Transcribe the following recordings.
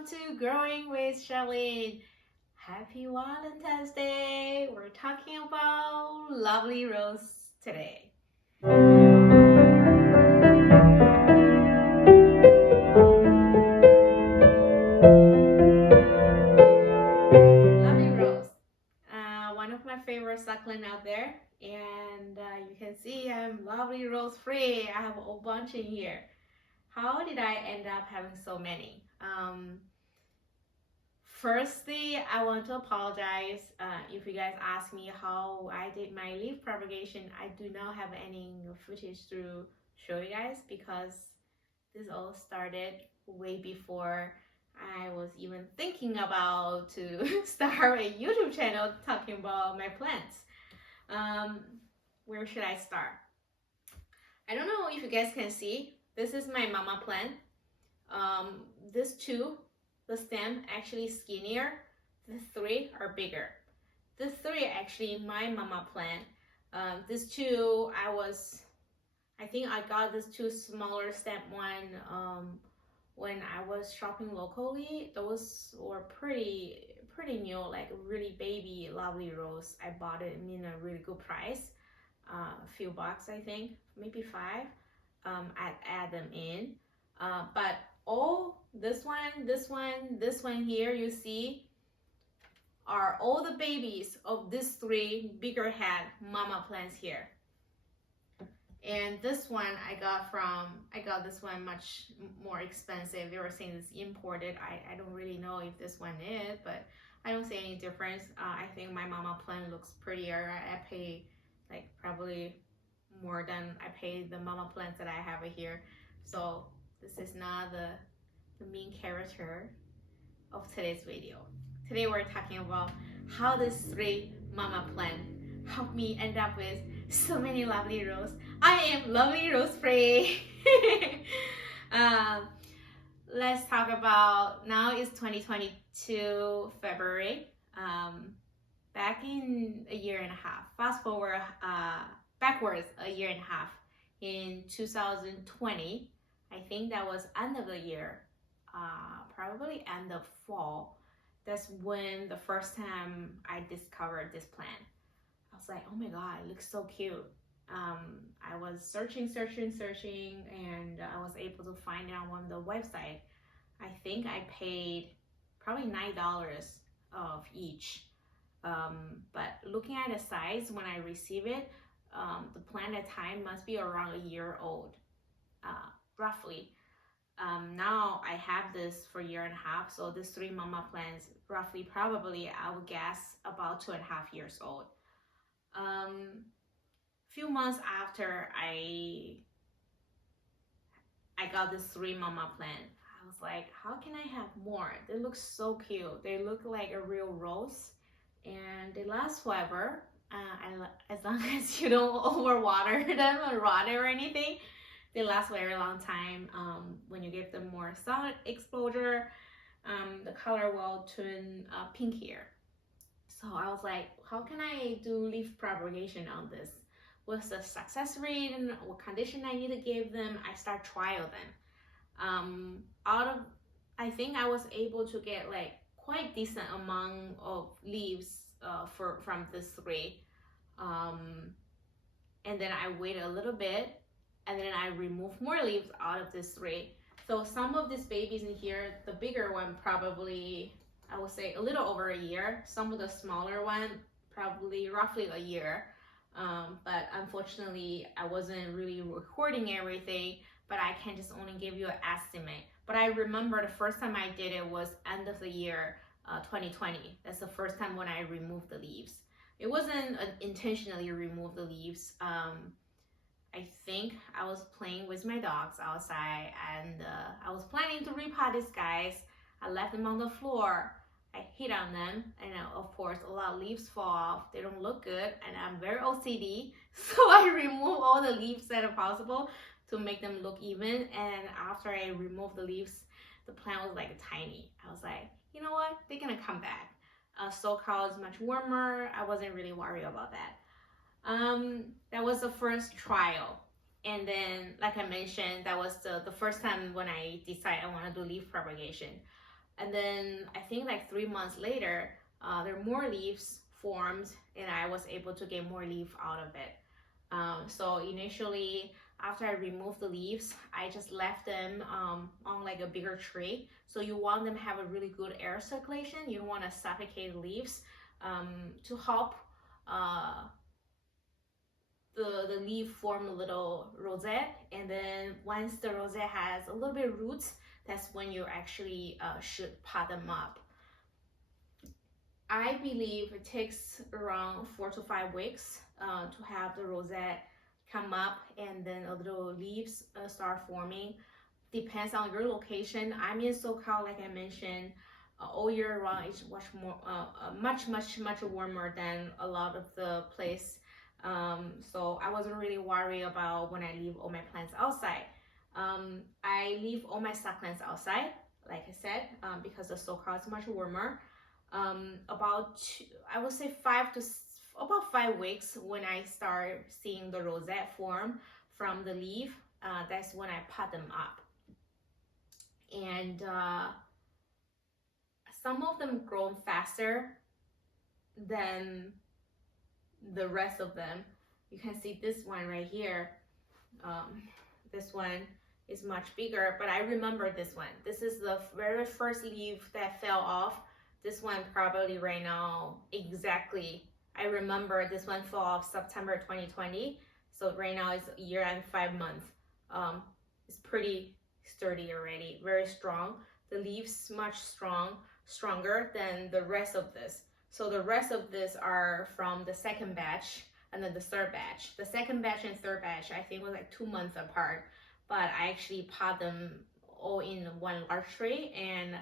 welcome to Growing with Charlene. Happy Valentine's Day. We're talking about lovely rose today. Lovely rose. One of my favorite succulent out there. And you can see I'm lovely rose free. I have a whole bunch in here. How did I end up having so many? Firstly, I want to apologize if you guys ask me how I did my leaf propagation. I do not have any footage to show you guys because this all started way before I was even thinking about to start a YouTube channel talking about my plants. Where should I start? I don't know if you guys can see. This is my mama plant. This two, the stem actually skinnier. The three are bigger. The three actually my mama plant. This two I think I got this two smaller stem one when I was shopping locally. Those were pretty new, like really baby lovely rose. I bought it in a really good price, a few bucks I think, maybe $5. I'd add them in, but all this one here you see are all the babies of these three bigger head mama plants here. And this one I got this one much more expensive. They were saying it's imported. I don't really know if this one is, but I don't see any difference. I think my mama plant looks prettier. I pay like probably more than I pay the mama plants that I have here. So this is not the main character of today's video. Today we're talking about how these three mama plants helped me end up with so many lovely roses. I am lovely rose free. Let's talk about, now it's 2022 February. Back in a year and a half, fast forward backwards a year and a half, in 2020, I think that was end of the year, probably end of fall. That's when the first time I discovered this plant. I was like, oh my god, it looks so cute. I was searching, and I was able to find it on one of the websites. I think I paid probably $9 of each. But looking at the size when I receive it, the plant at time must be around a year old, roughly. Now I have this for a year and a half, so these three mama plants roughly, probably I would guess about 2.5 years old. Few months after I got this three mama plant, I was like, how can I have more? They look so cute. They look like a real rose, and they last forever. As long as you don't overwater them or rot or anything, they last a very long time. When you give them more sun exposure, the color will turn pinkier. So I was like, how can I do leaf propagation on this? What's the success rate and what condition I need to give them? I start trial them. I think I was able to get like quite decent amount of leaves from this three. And then I wait a little bit, and then I remove more leaves out of this three. So some of these babies in here, the bigger one probably, I would say a little over a year. Some of the smaller one, probably roughly a year. But unfortunately, I wasn't really recording everything, but I can just only give you an estimate. But I remember the first time I did it was end of the year, 2020. That's the first time when I removed the leaves. It wasn't intentionally remove the leaves. I think I was playing with my dogs outside, and I was planning to repot these guys. I left them on the floor. I hit on them, and of course a lot of leaves fall off. They don't look good, and I'm very OCD, so I remove all the leaves that are possible to make them look even. And after I removed the leaves, the plant was like tiny. I was like, you know what, they're gonna come back. SoCal is much warmer. I wasn't really worried about that. That was the first trial. And then, like I mentioned, that was the first time when I decided I want to do leaf propagation. And then I think like 3 months later, there are more leaves formed, and I was able to get more leaf out of it. So initially, after I removed the leaves, I just left them on like a bigger tree. So you want them to have a really good air circulation. You don't want to suffocate the leaves to help the leaf form a little rosette. And then once the rosette has a little bit of roots, that's when you actually should pot them up. I believe it takes around 4 to 5 weeks to have the rosette come up, and then a little leaves start forming. Depends on your location. I'm in SoCal, like I mentioned. All year round, it's much more, much warmer than a lot of the place. So I wasn't really worried about when I leave all my plants outside. I leave all my succulents outside, like I said, because the SoCal is much warmer. I would say about 5 weeks when I start seeing the rosette form from the leaf, that's when I pot them up. And some of them grow faster than the rest of them. You can see this one right here. This one is much bigger, but I remember this one. This is the very first leaf that fell off. This one probably right now, exactly. I remember this one fell off September 2020. So right now it's a year and 5 months. It's pretty sturdy already, very strong. The leaves much stronger than the rest of this. So the rest of this are from the second batch and then the third batch. The second batch and third batch, I think was like 2 months apart, but I actually pot them all in one large tray. And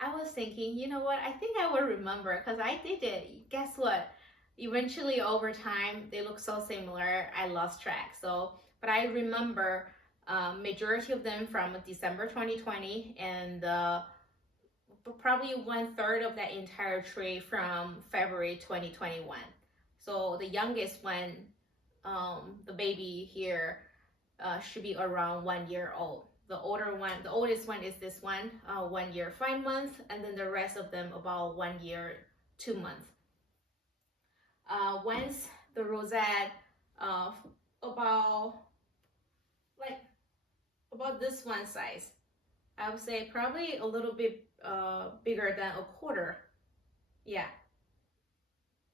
I was thinking, you know what, I think I will remember because I did it. Guess what? Eventually over time, they look so similar, I lost track. So, but I remember majority of them from December 2020 and probably 1/3 of that entire tree from February 2021. So the youngest one, the baby here, should be around 1 year old. The oldest one is this one, 1 year 5 months, and then the rest of them about 1 year 2 months. Once the rosette, about this one size, I would say probably a little bit bigger than a quarter. Yeah,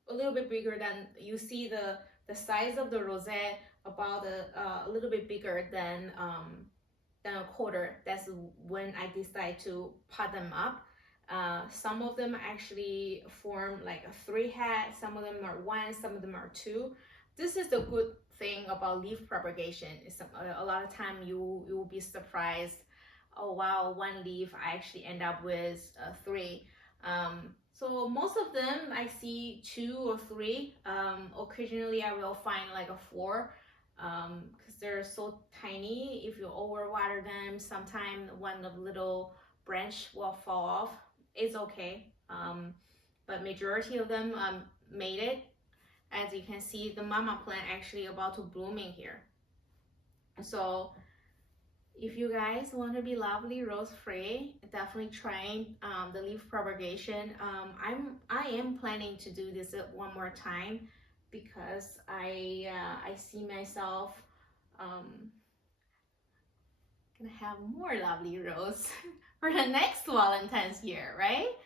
a little bit bigger than, you see the size of the rosette about a little bit bigger than a quarter. That's when I decide to pot them up. Some of them actually form like a 3 head, some of them are 1, some of them are 2. This is the good thing about leaf propagation. It's a lot of time you will be surprised. Oh wow, 1 leaf I actually end up with 3. So most of them I see 2 or 3. Occasionally I will find like a 4. Because they're so tiny. If you overwater them, sometimes one of the little branch will fall off. It's okay. But majority of them made it. As you can see, the mama plant actually about to blooming here. So if you guys want to be lovely rose free, definitely try the leaf propagation. I am planning to do this one more time because I see myself gonna have more lovely rose for the next Valentine's year, right?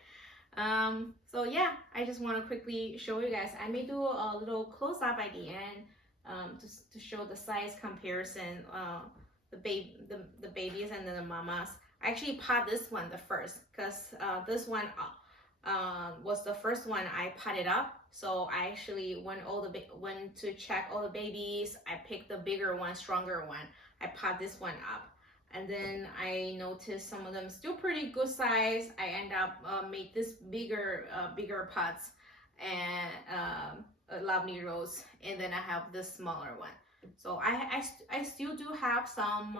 So yeah, I just want to quickly show you guys. I may do a little close-up at the end to show the size comparison, the babies and then the mamas. I actually pot this one the first because this one was the first one I potted up. So I actually went to check all the babies. I picked the bigger one, stronger one. I pot this one up. And then I noticed some of them still pretty good size. I end up make this bigger pots and a lovely rose. And then I have this smaller one. So I still do have some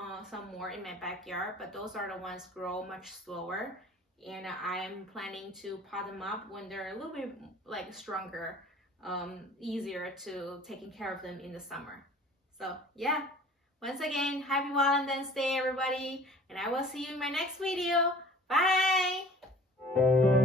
more in my backyard, but those are the ones grow much slower. And I am planning to pot them up when they're a little bit like stronger, easier to taking care of them in the summer. So yeah. Once again, happy Valentine's Day, everybody, and I will see you in my next video. Bye! you.